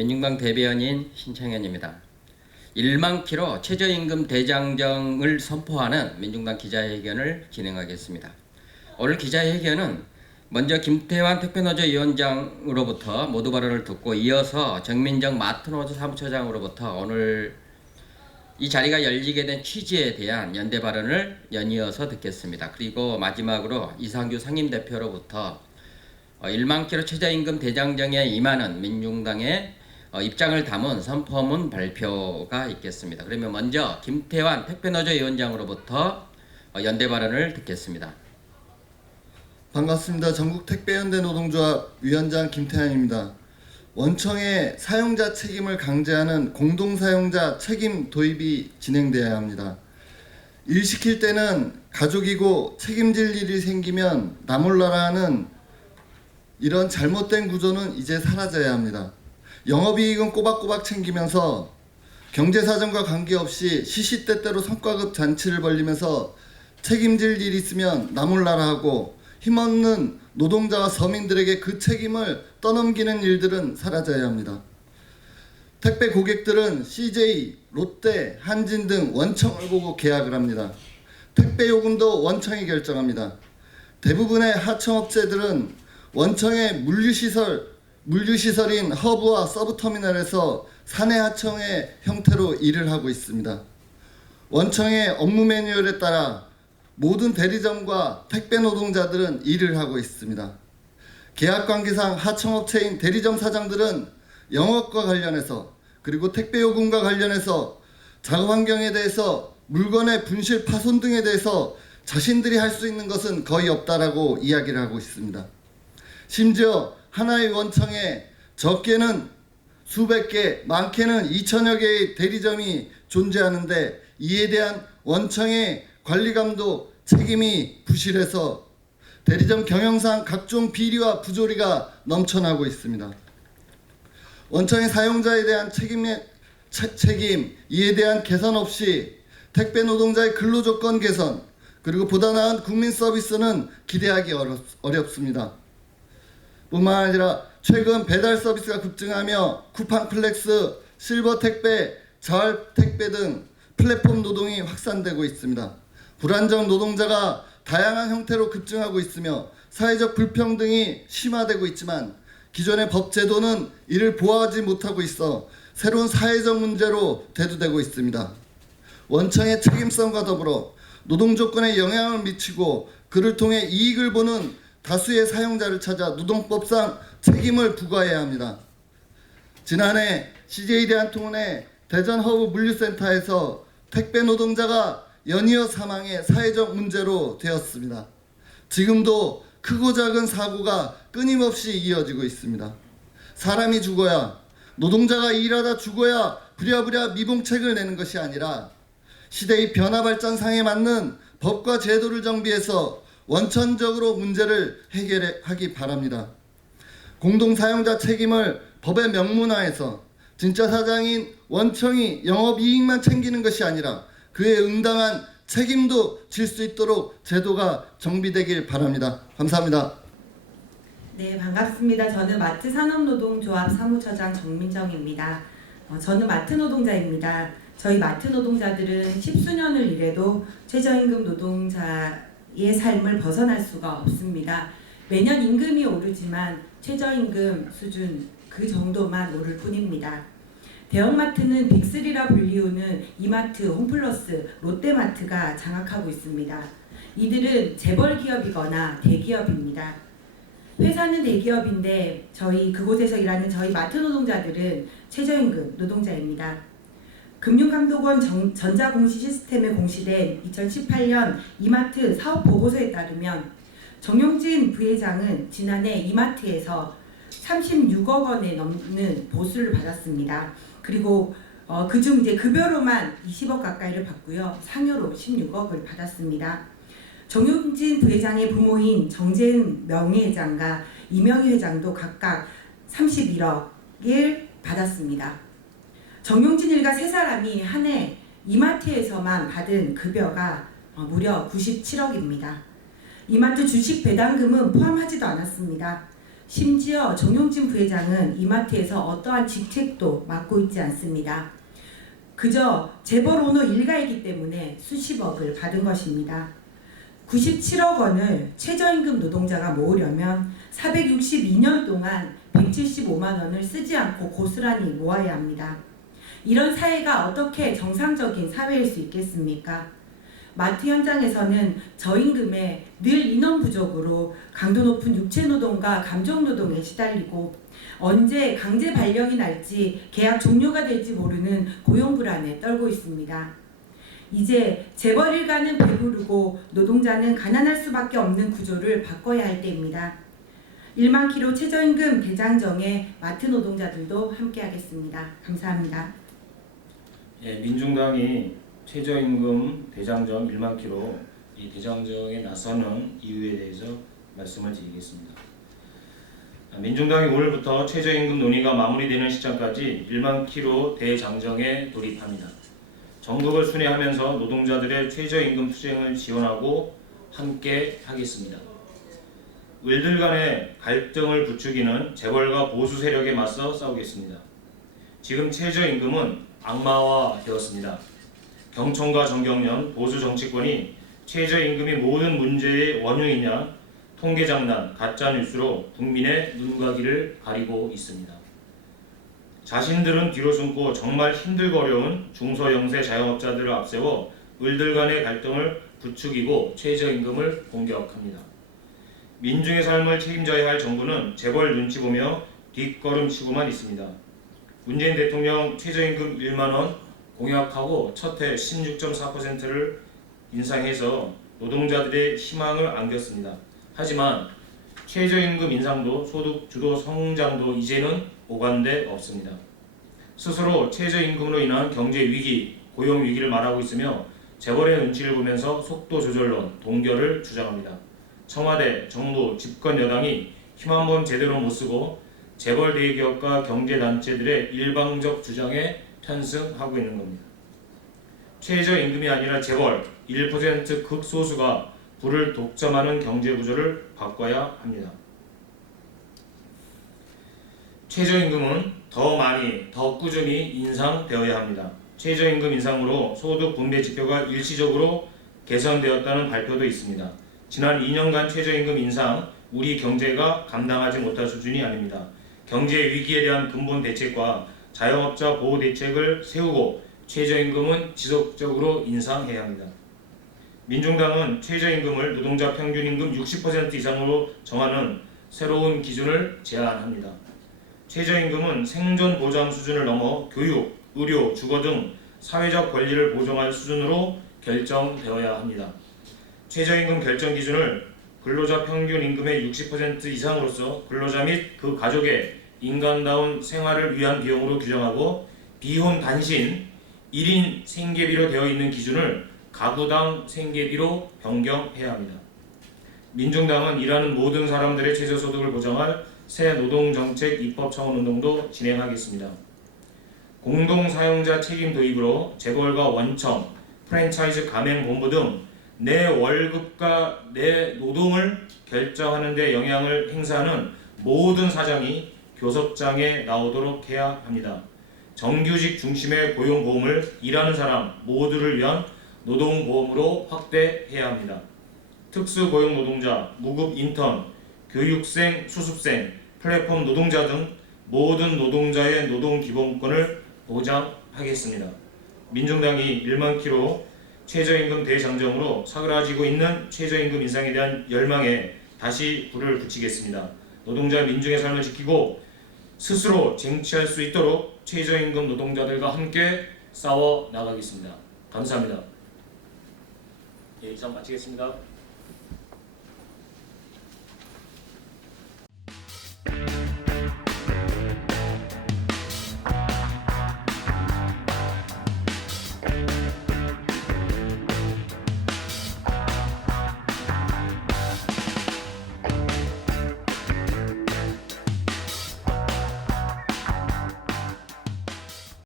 민중당 대변인 신창현입니다. 1만 킬로 최저임금 대장정을 선포하는 민중당 기자회견을 진행하겠습니다. 오늘 기자회견은 먼저 김태환 택배노조 위원장으로부터 모두 발언을 듣고 이어서 정민정 마트노조 사무처장으로부터 오늘 이 자리가 열리게 된 취지에 대한 연대 발언을 연이어서 듣겠습니다. 그리고 마지막으로 이상규 상임대표로부터 1만 킬로 최저임금 대장정에 임하는 민중당의 입장을 담은 선포문 발표가 있겠습니다. 그러면 먼저 김태환 택배노조 위원장으로부터 연대 발언을 듣겠습니다. 반갑습니다. 전국택배연대 노동조합 위원장 김태환입니다. 원청의 사용자 책임을 강제하는 공동사용자 책임 도입이 진행되어야 합니다. 일 시킬 때는 가족이고 책임질 일이 생기면 나 몰라라 하는 이런 잘못된 구조는 이제 사라져야 합니다. 영업이익은 꼬박꼬박 챙기면서 경제사정과 관계없이 시시때때로 성과급 잔치를 벌리면서 책임질 일이 있으면 나 몰라라 하고 힘없는 노동자와 서민들에게 그 책임을 떠넘기는 일들은 사라져야 합니다. 택배 고객들은 CJ, 롯데, 한진 등 원청을 보고 계약을 합니다. 택배 요금도 원청이 결정합니다. 대부분의 하청업체들은 원청의 물류시설인 허브와 서브터미널에서 사내 하청의 형태로 일을 하고 있습니다. 원청의 업무 매뉴얼에 따라 모든 대리점과 택배 노동자들은 일을 하고 있습니다. 계약관계상 하청업체인 대리점 사장들은 영업과 관련해서 그리고 택배 요금과 관련해서 작업 환경에 대해서 물건의 분실 파손 등에 대해서 자신들이 할 수 있는 것은 거의 없다라고 이야기를 하고 있습니다. 심지어 하나의 원청에 적게는 수백 개, 많게는 2천여 개의 대리점이 존재하는데 이에 대한 원청의 관리감독 책임이 부실해서 대리점 경영상 각종 비리와 부조리가 넘쳐나고 있습니다. 원청의 사용자에 대한 책임, 이에 대한 개선 없이 택배 노동자의 근로조건 개선, 그리고 보다 나은 국민 서비스는 기대하기 어렵습니다. 뿐만 아니라 최근 배달 서비스가 급증하며 쿠팡 플렉스, 실버 택배, 자활 택배 등 플랫폼 노동이 확산되고 있습니다. 불안정 노동자가 다양한 형태로 급증하고 있으며 사회적 불평등이 심화되고 있지만 기존의 법 제도는 이를 보호하지 못하고 있어 새로운 사회적 문제로 대두되고 있습니다. 원청의 책임성과 더불어 노동 조건에 영향을 미치고 그를 통해 이익을 보는 다수의 사용자를 찾아 노동법상 책임을 부과해야 합니다. 지난해 CJ 대한통운의 대전 허브 물류센터에서 택배 노동자가 연이어 사망의 사회적 문제로 되었습니다. 지금도 크고 작은 사고가 끊임없이 이어지고 있습니다. 사람이 죽어야, 노동자가 일하다 죽어야 부랴부랴 미봉책을 내는 것이 아니라 시대의 변화 발전상에 맞는 법과 제도를 정비해서 원천적으로 문제를 해결하기 바랍니다. 공동사용자 책임을 법에 명문화해서 진짜 사장인 원청이 영업이익만 챙기는 것이 아니라 그에 응당한 책임도 질 수 있도록 제도가 정비되길 바랍니다. 감사합니다. 네, 반갑습니다. 저는 마트 산업노동조합 사무처장 정민정입니다. 저는 마트 노동자입니다. 저희 마트 노동자들은 10수년을 일해도 최저임금 노동자의 삶을 벗어날 수가 없습니다. 매년 임금이 오르지만 최저임금 수준 그 정도만 오를 뿐입니다. 대형마트는 빅3라 불리우는 이마트, 홈플러스, 롯데마트가 장악하고 있습니다. 이들은 재벌 기업이거나 대기업입니다. 회사는 대기업인데 그곳에서 일하는 저희 마트 노동자들은 최저임금 노동자입니다. 금융감독원 전자공시 시스템에 공시된 2018년 이마트 사업 보고서에 따르면 정용진 부회장은 지난해 이마트에서 36억 원에 넘는 보수를 받았습니다. 그리고 그중 이제 급여로만 20억 가까이를 받고요. 상여로 16억을 받았습니다. 정용진 부회장의 부모인 정재은 명예회장과 이명희 회장도 각각 31억을 받았습니다. 정용진 일가 세 사람이 한 해 이마트에서만 받은 급여가 무려 97억입니다. 이마트 주식 배당금은 포함하지도 않았습니다. 심지어 정용진 부회장은 이마트에서 어떠한 직책도 맡고 있지 않습니다. 그저 재벌 오너 일가이기 때문에 수십억을 받은 것입니다. 97억 원을 최저임금 노동자가 모으려면 462년 동안 175만 원을 쓰지 않고 고스란히 모아야 합니다. 이런 사회가 어떻게 정상적인 사회일 수 있겠습니까? 마트 현장에서는 저임금에 늘 인원 부족으로 강도 높은 육체노동과 감정노동에 시달리고 언제 강제 발령이 날지 계약 종료가 될지 모르는 고용 불안에 떨고 있습니다. 이제 재벌 일가는 배부르고 노동자는 가난할 수밖에 없는 구조를 바꿔야 할 때입니다. 1만 킬로 최저임금 대장정에 마트 노동자들도 함께하겠습니다. 감사합니다. 예, 민중당이 최저임금 대장정 1만 킬로 이 대장정에 나서는 이유에 대해서 말씀을 드리겠습니다. 민중당이 오늘부터 최저임금 논의가 마무리되는 시점까지 1만 킬로 대장정에 돌입합니다. 전국을 순회하면서 노동자들의 최저임금 투쟁을 지원하고 함께 하겠습니다. 을들 간의 갈등을 부추기는 재벌과 보수 세력에 맞서 싸우겠습니다. 지금 최저임금은 악마화되었습니다. 경청과 정경련 보수 정치권이 최저임금이 모든 문제의 원흉이냐 통계장난, 가짜뉴스로 국민의 눈과 귀를 가리고 있습니다. 자신들은 뒤로 숨고 정말 힘들고 어려운 중소영세 자영업자들을 앞세워 을들 간의 갈등을 부추기고 최저임금을 공격합니다. 민중의 삶을 책임져야 할 정부는 재벌 눈치 보며 뒷걸음치고만 있습니다. 문재인 대통령 최저임금 1만 원 공약하고 첫해 16.4%를 인상해서 노동자들의 희망을 안겼습니다. 하지만 최저임금 인상도 소득 주도 성장도 이제는 오간데 없습니다. 스스로 최저임금으로 인한 경제 위기, 고용 위기를 말하고 있으며 재벌의 눈치를 보면서 속도 조절론, 동결을 주장합니다. 청와대, 정부, 집권 여당이 힘 한번 제대로 못 쓰고 재벌 대기업과 경제단체들의 일방적 주장에 편승하고 있는 겁니다. 최저임금이 아니라 재벌 1% 극소수가 부를 독점하는 경제구조를 바꿔야 합니다. 최저임금은 더 많이, 더 꾸준히 인상되어야 합니다. 최저임금 인상으로 소득 분배 지표가 일시적으로 개선되었다는 발표도 있습니다. 지난 2년간 최저임금 인상, 우리 경제가 감당하지 못할 수준이 아닙니다. 경제 위기에 대한 근본 대책과 자영업자 보호 대책을 세우고 최저임금은 지속적으로 인상해야 합니다. 민중당은 최저임금을 노동자 평균임금 60% 이상으로 정하는 새로운 기준을 제안합니다. 최저임금은 생존 보장 수준을 넘어 교육, 의료, 주거 등 사회적 권리를 보장할 수준으로 결정되어야 합니다. 최저임금 결정 기준을 근로자 평균 임금의 60% 이상으로서 근로자 및 그 가족의 인간다운 생활을 위한 비용으로 규정하고 비혼 단신 1인 생계비로 되어 있는 기준을 가구당 생계비로 변경해야 합니다. 민중당은 일하는 모든 사람들의 최저소득을 보장할 새 노동정책 입법 청원 운동도 진행하겠습니다. 공동사용자 책임 도입으로 재벌과 원청, 프랜차이즈 가맹본부 등 내 월급과 내 노동을 결정하는 데 영향을 행사하는 모든 사장이 교섭장에 나오도록 해야 합니다. 정규직 중심의 고용보험을 일하는 사람 모두를 위한 노동보험으로 확대해야 합니다. 특수고용 노동자, 무급 인턴, 교육생, 수습생, 플랫폼 노동자 등 모든 노동자의 노동기본권을 보장하겠습니다. 민중당이 1만 킬로 최저임금 대장정으로 사그라지고 있는 최저임금 인상에 대한 열망에 다시 불을 붙이겠습니다. 노동자 민중의 삶을 지키고 스스로 쟁취할 수 있도록 최저임금 노동자들과 함께 싸워 나가겠습니다. 감사합니다. 예, 이상 마치겠습니다.